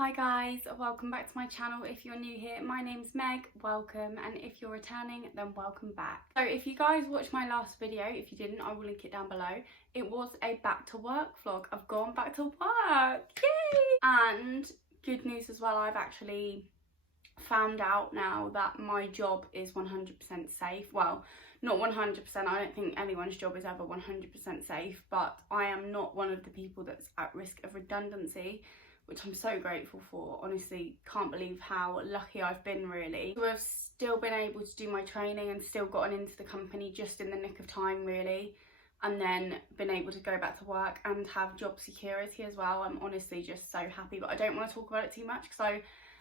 Hi guys, welcome back to my channel. If you're new here, my name's Meg, welcome, and if you're returning, then welcome back. So if you guys watched my last video, if you didn't, I will link it down below. It was a back to work vlog. I've gone back to work, yay! And good news as well, I've actually found out now that my job is 100% safe. Well, not 100%, I don't think anyone's job is ever 100% safe, but I am not one of the people that's at risk of redundancy, which I'm so grateful for. Honestly, can't believe how lucky I've been, really. So I've still been able to do my training and still gotten into the company just in the nick of time, really, and then been able to go back to work and have job security as well. I'm honestly just so happy, but I don't want to talk about it too much because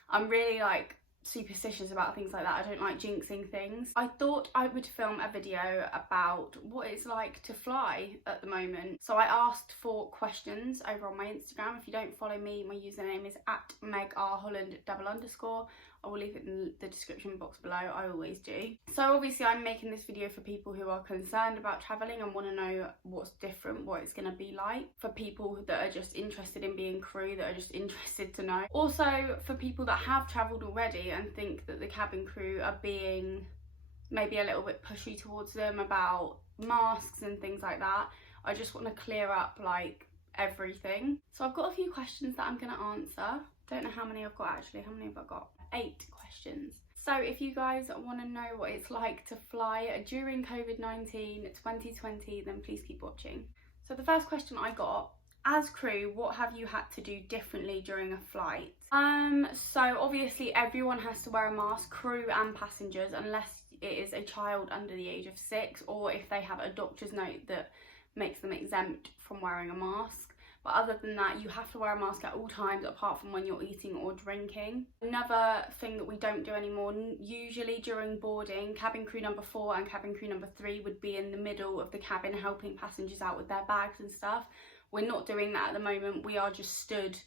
I'm really like superstitious about things like that. I don't like jinxing things. I thought I would film a video about what it's like to fly at the moment. So I asked for questions over on my Instagram. If you don't follow me, my username is at meganrholland_. I will leave it in the description box below, I always do. So obviously I'm making this video for people who are concerned about travelling and want to know what's different, what it's going to be like. For people that are just interested in being crew, that are just interested to know. Also for people that have travelled already and think that the cabin crew are being maybe a little bit pushy towards them about masks and things like that. I just want to clear up like everything. So I've got a few questions that I'm going to answer. Don't know how many I've got actually. How many have I got? 8 questions. So if you guys want to know what it's like to fly during COVID-19 2020, then please keep watching. So the first question I got: as crew, what have you had to do differently during a flight? So obviously everyone has to wear a mask, crew and passengers, unless it is a child under the age of 6 or if they have a doctor's note that makes them exempt from wearing a mask. But other than that, you have to wear a mask at all times apart from when you're eating or drinking. Another thing that we don't do anymore, usually during boarding, cabin crew number 4 and cabin crew number 3 would be in the middle of the cabin helping passengers out with their bags and stuff. We're not doing that at the moment. We are just stood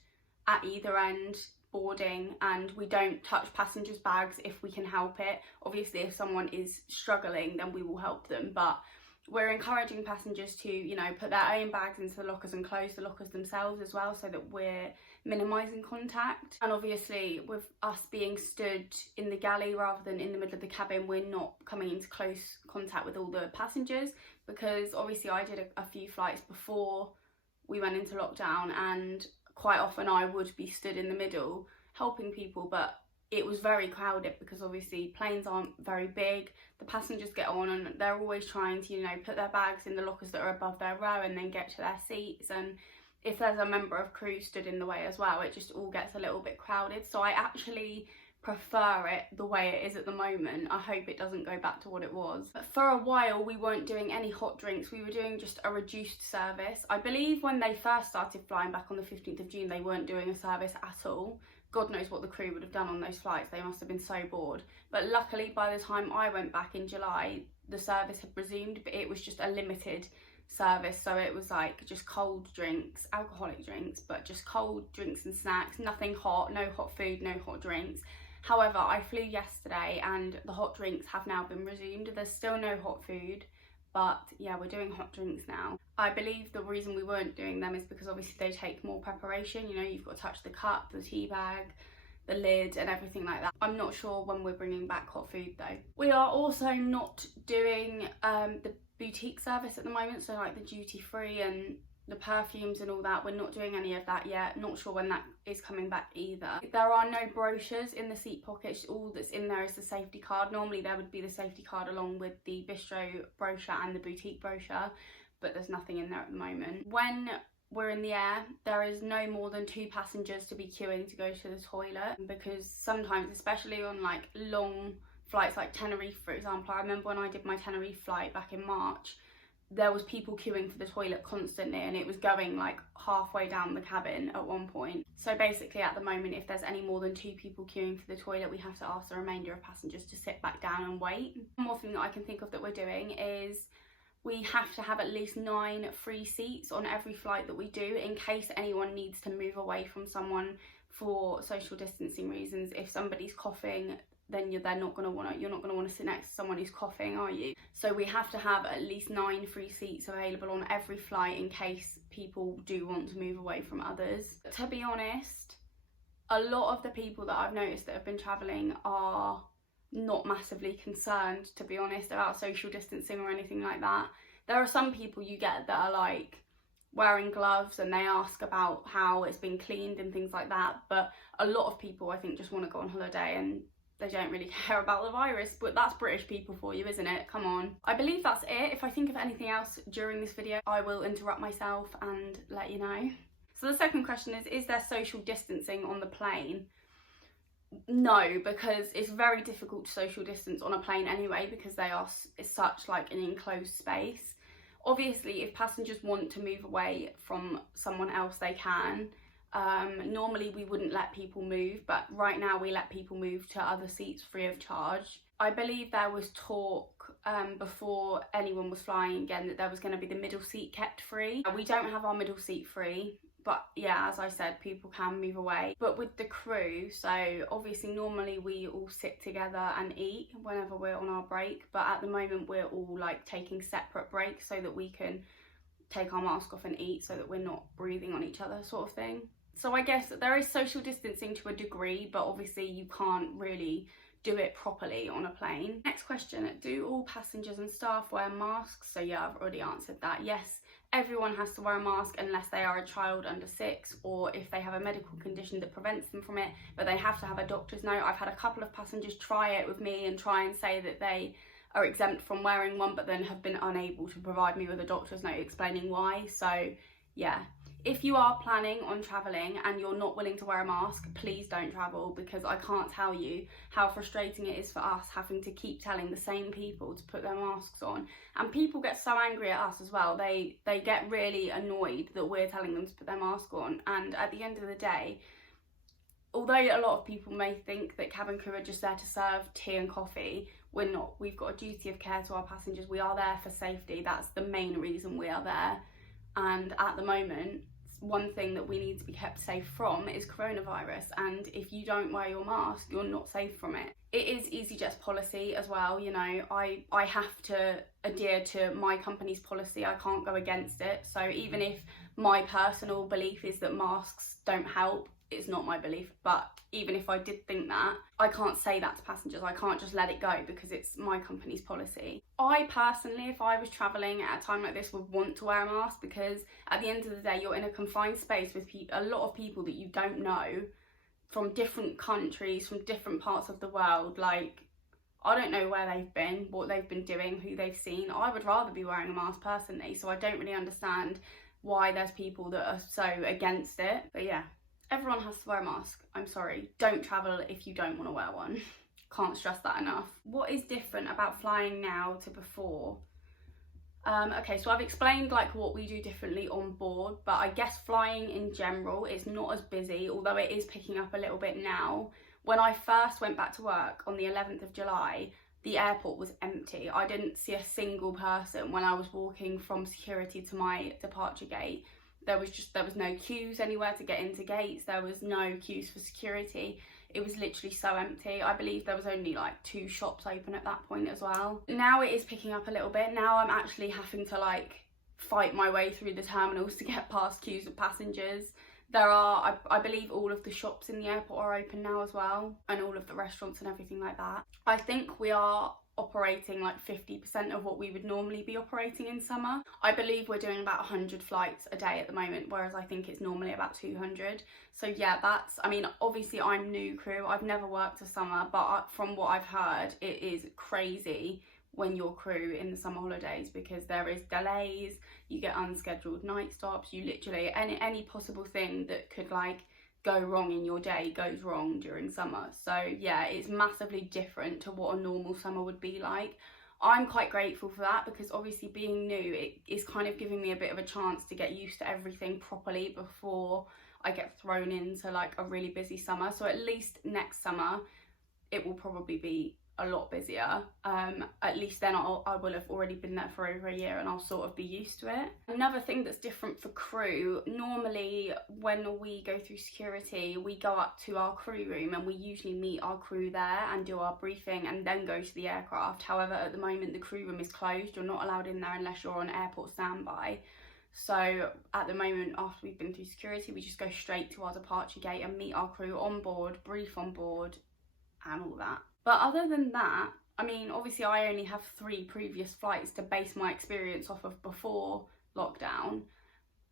at either end boarding, and we don't touch passengers' bags if we can help it. Obviously if someone is struggling, then we will help them, but we're encouraging passengers to, you know, put their own bags into the lockers and close the lockers themselves as well, so that we're minimising contact. And obviously with us being stood in the galley rather than in the middle of the cabin, we're not coming into close contact with all the passengers, because obviously I did a few flights before we went into lockdown and quite often I would be stood in the middle helping people, but it was very crowded because obviously planes aren't very big. The passengers get on and they're always trying to, you know, put their bags in the lockers that are above their row and then get to their seats. And if there's a member of crew stood in the way as well, it just all gets a little bit crowded. So I actually prefer it the way it is at the moment. I hope it doesn't go back to what it was. But for a while we weren't doing any hot drinks. We were doing just a reduced service. I believe when they first started flying back on the 15th of June, they weren't doing a service at all. God knows what the crew would have done on those flights. They must have been so bored. But luckily by the time I went back in July, the service had resumed, but it was just a limited service. So it was like just cold drinks, alcoholic drinks, but just cold drinks and snacks, nothing hot, no hot food, no hot drinks. However, I flew yesterday and the hot drinks have now been resumed. There's still no hot food, but yeah, we're doing hot drinks now. I believe the reason we weren't doing them is because obviously they take more preparation. You know, you've got to touch the cup, the tea bag, the lid and everything like that. I'm not sure when we're bringing back hot food though. We are also not doing the boutique service at the moment, so like the duty free and the perfumes and all that. We're not doing any of that yet. Not sure when that is coming back either. There are no brochures in the seat pockets. All that's in there is the safety card. Normally there would be the safety card along with the bistro brochure and the boutique brochure, but there's nothing in there at the moment. When we're in the air, there is no more than 2 passengers to be queuing to go to the toilet, because sometimes, especially on like long flights like Tenerife for example, I remember when I did my Tenerife flight back in March, there was people queuing for the toilet constantly and it was going like halfway down the cabin at one point. So basically at the moment, if there's any more than 2 people queuing for the toilet, we have to ask the remainder of passengers to sit back down and wait. One more thing that I can think of that we're doing is we have to have at least 9 free seats on every flight that we do, in case anyone needs to move away from someone for social distancing reasons. If somebody's coughing, then you're not going to want to sit next to someone who's coughing, are you? So we have to have at least 9 free seats available on every flight in case people do want to move away from others. To be honest, A lot of the people that I've noticed that have been travelling are not massively concerned, to be honest, about social distancing or anything like that. There are some people you get that are like wearing gloves and they ask about how it's been cleaned and things like that, but a lot of people I think just want to go on holiday and they don't really care about the virus. But that's British people for you, isn't it? Come on. I believe that's it. If I think of anything else during this video, I will interrupt myself and let you know. So the second question is there social distancing on the plane? No, because it's very difficult to social distance on a plane anyway, because they are such like an enclosed space. Obviously, if passengers want to move away from someone else, they can. Normally we wouldn't let people move, but right now we let people move to other seats free of charge. I believe there was talk before anyone was flying again that there was going to be the middle seat kept free. We don't have our middle seat free, but yeah, as I said, people can move away. But with the crew, so obviously normally we all sit together and eat whenever we're on our break, but at the moment we're all like taking separate breaks so that we can take our mask off and eat, so that we're not breathing on each other, sort of thing. So I guess there is social distancing to a degree, but obviously you can't really do it properly on a plane. Next question, do all passengers and staff wear masks? So yeah, I've already answered that. Yes, everyone has to wear a mask unless they are a child under 6 or if they have a medical condition that prevents them from it, but they have to have a doctor's note. I've had a couple of passengers try it with me and try and say that they are exempt from wearing one, but then have been unable to provide me with a doctor's note explaining why. So yeah, if you are planning on travelling and you're not willing to wear a mask, please don't travel, because I can't tell you how frustrating it is for us having to keep telling the same people to put their masks on. And people get so angry at us as well. They get really annoyed that we're telling them to put their mask on. And at the end of the day, although a lot of people may think that cabin crew are just there to serve tea and coffee, we're not. We've got a duty of care to our passengers. We are there for safety. That's the main reason we are there. And at the moment, one thing that we need to be kept safe from is coronavirus, and if you don't wear your mask, you're not safe from it. It is Easyjet's policy as well, you know, I have to adhere to my company's policy. I can't go against it. So even if my personal belief is that masks don't help, it's not my belief, but even if I did think that, I can't say that to passengers. I can't just let it go because it's my company's policy. I personally, if I was travelling at a time like this, would want to wear a mask, because at the end of the day, you're in a confined space with a lot of people that you don't know, from different countries, from different parts of the world. Like, I don't know where they've been, what they've been doing, who they've seen. I would rather be wearing a mask personally, so I don't really understand why there's people that are so against it. But yeah, everyone has to wear a mask. I'm sorry, don't travel if you don't want to wear one. Can't stress that enough. What is different about flying now to before? Okay, so I've explained like what we do differently on board, but I guess flying in general is not as busy, although it is picking up a little bit now. When I first went back to work on the 11th of July, the airport was empty. I didn't see a single person when I was walking from security to my departure gate. There was no queues anywhere to get into gates. There was no queues for security. It was literally so empty. I believe there was only like 2 shops open at that point as well. Now it is picking up a little bit. Now I'm actually having to like fight my way through the terminals to get past queues of passengers. There are, I believe all of the shops in the airport are open now as well, and all of the restaurants and everything like that. I think we are operating like 50% of what we would normally be operating in summer. I believe we're doing about 100 flights a day at the moment, whereas I think it's normally about 200. So yeah, that's, I mean, obviously I'm new crew, I've never worked a summer, but from what I've heard, it is crazy when you're crew in the summer holidays, because there is delays, you get unscheduled night stops, you literally, any possible thing that could like go wrong in your day goes wrong during summer. So yeah, it's massively different to what a normal summer would be like. I'm quite grateful for that, because obviously being new, it is kind of giving me a bit of a chance to get used to everything properly before I get thrown into like a really busy summer. So at least next summer it will probably be a lot busier. At least then I will have already been there for over a year and I'll sort of be used to it. Another thing that's different for crew, normally when we go through security, we go up to our crew room and we usually meet our crew there and do our briefing and then go to the aircraft. However, at the moment the crew room is closed. You're not allowed in there unless you're on airport standby. So at the moment, after we've been through security, we just go straight to our departure gate and meet our crew on board, brief on board and all that. But other than that, I mean, obviously I only have 3 previous flights to base my experience off of before lockdown,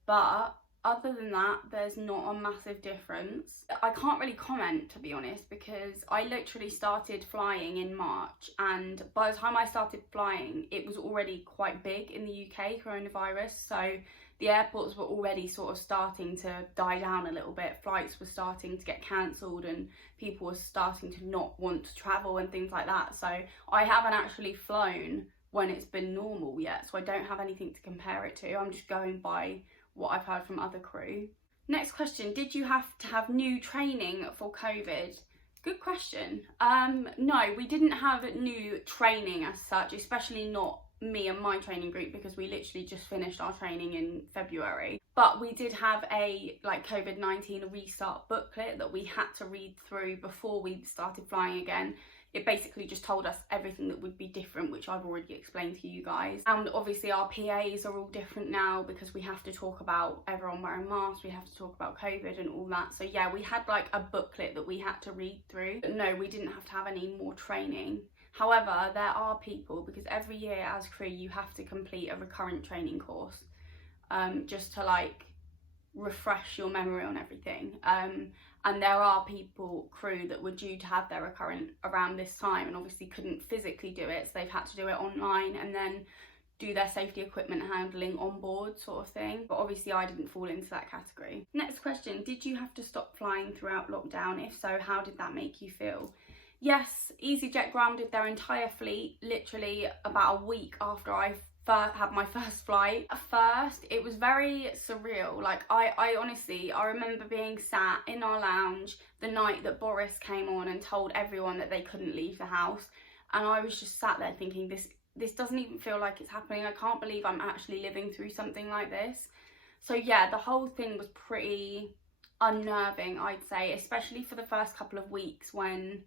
but other than that, there's not a massive difference. I can't really comment, to be honest, because I literally started flying in March, and by the time I started flying, it was already quite big in the UK, coronavirus, so the airports were already sort of starting to die down a little bit. Flights were starting to get cancelled and people were starting to not want to travel and things like that. So I haven't actually flown when it's been normal yet, so I don't have anything to compare it to. I'm just going by what I've heard from other crew. Next question, did you have to have new training for COVID? Good question. No, we didn't have new training as such, especially not me and my training group, because we literally just finished our training in February. But we did have a COVID-19 restart booklet that we had to read through before we started flying again. It basically just told us everything that would be different, which I've already explained to you guys. And obviously our PAs are all different now because we have to talk about everyone wearing masks, we have to talk about COVID and all that. So yeah, we had like a booklet that we had to read through. But no, we didn't have to have any more training. However, there are people, because every year as crew you have to complete a recurrent training course, just to like refresh your memory on everything. And there are people, crew, that were due to have their recurrent around this time and obviously couldn't physically do it, so they've had to do it online and then do their safety equipment handling on board sort of thing. But obviously I didn't fall into that category. Next question, did you have to stop flying throughout lockdown? If so, how did that make you feel? Yes, Easyjet grounded their entire fleet literally about a week after I had my first flight. At first it was very surreal. Like I honestly, I remember being sat in our lounge the night that Boris came on and told everyone that they couldn't leave the house, and I was just sat there thinking, this doesn't even feel like it's happening. I can't believe I'm actually living through something like this. So yeah, the whole thing was pretty unnerving, I'd say, especially for the first couple of weeks when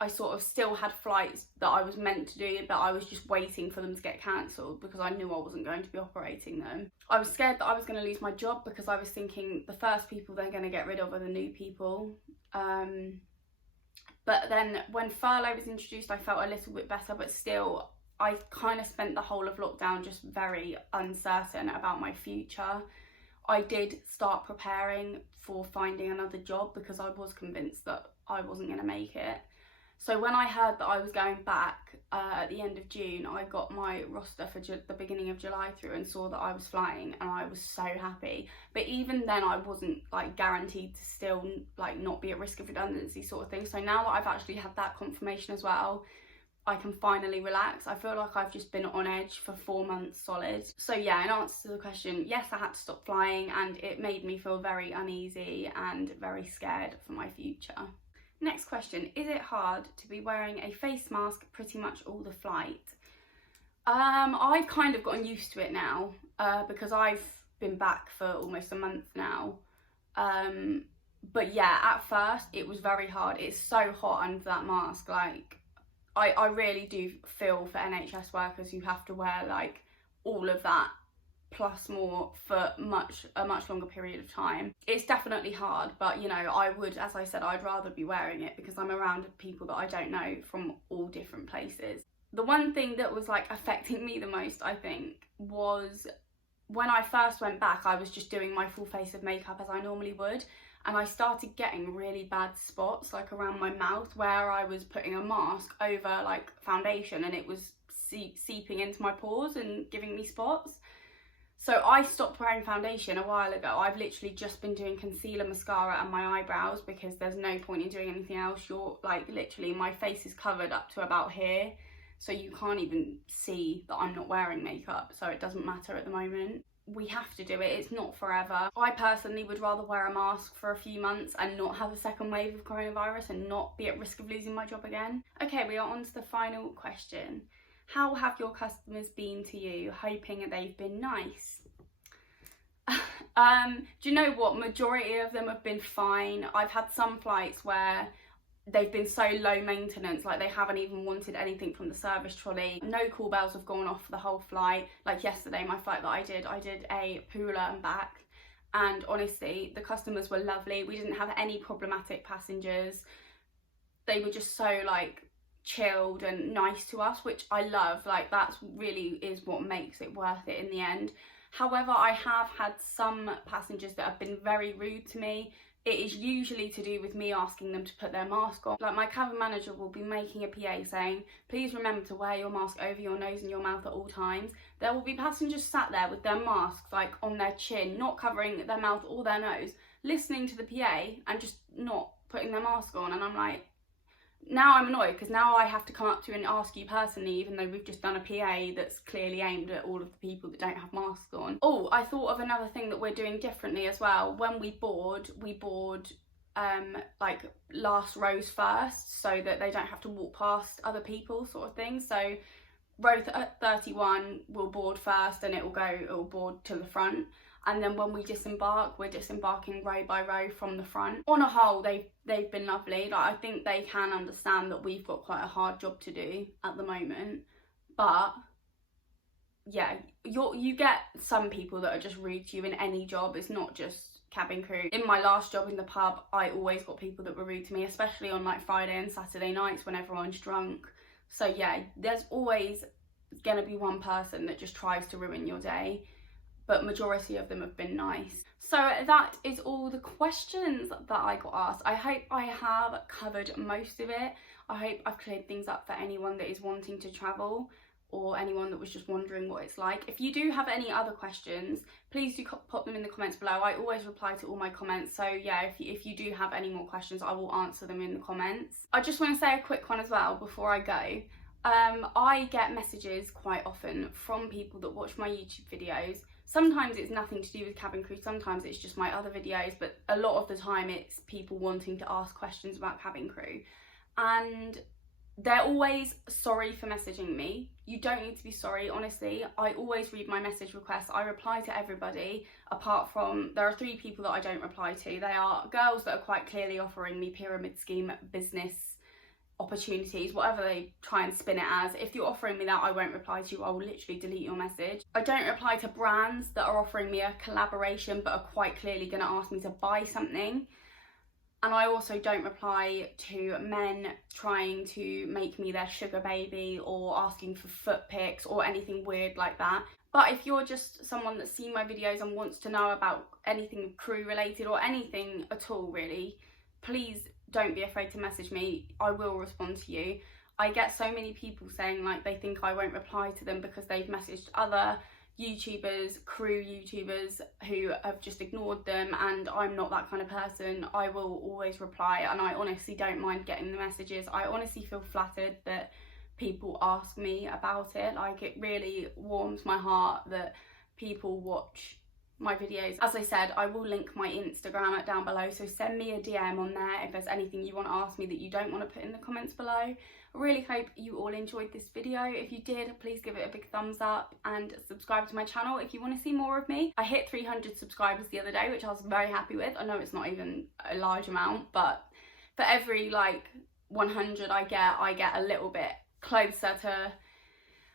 I sort of still had flights that I was meant to do, but I was just waiting for them to get cancelled because I knew I wasn't going to be operating them. I was scared that I was going to lose my job because I was thinking the first people they're going to get rid of are the new people. But then when furlough was introduced, I felt a little bit better, but still I kind of spent the whole of lockdown just very uncertain about my future. I did start preparing for finding another job because I was convinced that I wasn't going to make it. So when I heard that I was going back at the end of June, I got my roster for the beginning of July through and saw that I was flying, and I was so happy. But even then I wasn't like guaranteed to still like not be at risk of redundancy sort of thing. So now that I've actually had that confirmation as well, I can finally relax. I feel like I've just been on edge for 4 months solid. So yeah, in answer to the question, yes, I had to stop flying and it made me feel very uneasy and very scared for my future. Next question, is it hard to be wearing a face mask pretty much all the flight? I've kind of gotten used to it now because I've been back for almost a month now. But yeah, at first it was very hard. It's so hot under that mask. Like I really do feel for NHS workers who have to wear like all of that plus more for a much longer period of time. It's definitely hard, but you know, I would, as I said, I'd rather be wearing it because I'm around people that I don't know from all different places. The one thing that was like affecting me the most, I think, was when I first went back, I was just doing my full face of makeup as I normally would, and I started getting really bad spots like around my mouth where I was putting a mask over like foundation and it was seeping into my pores and giving me spots. So I stopped wearing foundation a while ago. I've literally just been doing concealer, mascara and my eyebrows because there's no point in doing anything else. You're like, literally my face is covered up to about here, so you can't even see that I'm not wearing makeup, so it doesn't matter at the moment. We have to do it, it's not forever. I personally would rather wear a mask for a few months and not have a second wave of coronavirus and not be at risk of losing my job again. Okay, we are on to the final question. How have your customers been to you? Hoping they've been nice. Do you know what? Majority of them have been fine. I've had some flights where they've been so low maintenance, like they haven't even wanted anything from the service trolley. No call bells have gone off for the whole flight. Like yesterday, my flight that I did a Pula and back, and honestly the customers were lovely. We didn't have any problematic passengers. They were just so like chilled and nice to us, which I love. Like that's really is what makes it worth it in the end. However, I have had some passengers that have been very rude to me. It is usually to do with me asking them to put their mask on. Like my cabin manager will be making a PA saying, please remember to wear your mask over your nose and your mouth at all times. There will be passengers sat there with their masks like on their chin, not covering their mouth or their nose, listening to the PA and just not putting their mask on. And I'm like, now I'm annoyed because now I have to come up to you and ask you personally, even though we've just done a PA that's clearly aimed at all of the people that don't have masks on. Oh, I thought of another thing that we're doing differently as well. When we board like last rows first, so that they don't have to walk past other people, sort of thing. So row 31 will board first and it will board to the front. And then when we disembark, we're disembarking row by row from the front. On a whole, they've been lovely. Like I think they can understand that we've got quite a hard job to do at the moment. But yeah, you get some people that are just rude to you in any job. It's not just cabin crew. In my last job in the pub, I always got people that were rude to me, especially on like Friday and Saturday nights when everyone's drunk. So yeah, there's always gonna be one person that just tries to ruin your day, but majority of them have been nice. So that is all the questions that I got asked. I hope I have covered most of it. I hope I've cleared things up for anyone that is wanting to travel or anyone that was just wondering what it's like. If you do have any other questions, please do pop them in the comments below. I always reply to all my comments. So yeah, if you do have any more questions, I will answer them in the comments. I just want to say a quick one as well before I go. I get messages quite often from people that watch my YouTube videos. Sometimes it's nothing to do with cabin crew, sometimes it's just my other videos, but a lot of the time it's people wanting to ask questions about cabin crew. And they're always sorry for messaging me. You don't need to be sorry, honestly. I always read my message requests. I reply to everybody, apart from, there are 3 people that I don't reply to. They are girls that are quite clearly offering me pyramid scheme business opportunities, whatever they try and spin it as. If you're offering me that, I won't reply to you. I will literally delete your message. I don't reply to brands that are offering me a collaboration but are quite clearly going to ask me to buy something. And I also don't reply to men trying to make me their sugar baby or asking for foot pics or anything weird like that. But if you're just someone that's seen my videos and wants to know about anything crew related or anything at all really, please don't be afraid to message me. I will respond to you. I get so many people saying like they think I won't reply to them because they've messaged other YouTubers, crew YouTubers who have just ignored them, and I'm not that kind of person. I will always reply, and I honestly don't mind getting the messages. I honestly feel flattered that people ask me about it. Like it really warms my heart that people watch my videos. As I said, I will link my Instagram down below, so send me a DM on there if there's anything you want to ask me that you don't want to put in the comments below. I really hope you all enjoyed this video. If you did, please give it a big thumbs up and subscribe to my channel if you want to see more of me. I hit 300 subscribers the other day, which I was very happy with. I know it's not even a large amount, but for every like 100 I get a little bit closer to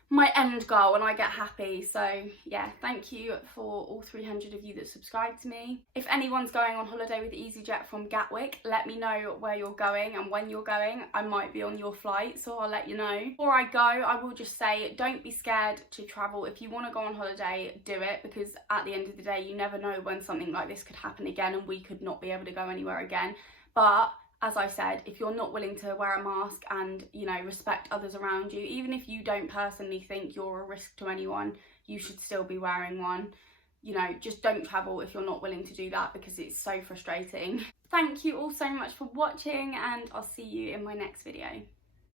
my end goal and I get happy. So yeah, thank you for all 300 of you that subscribed to me. If anyone's going on holiday with Easyjet from Gatwick, let me know where you're going and when you're going. I might be on your flight, so I'll let you know. Before I go, I will just say, don't be scared to travel. If you want to go on holiday, do it, because at the end of the day, you never know when something like this could happen again and we could not be able to go anywhere again. But as I said, if you're not willing to wear a mask and, you know, respect others around you, even if you don't personally think you're a risk to anyone, you should still be wearing one. You know, just don't travel if you're not willing to do that, because it's so frustrating. Thank you all so much for watching, and I'll see you in my next video.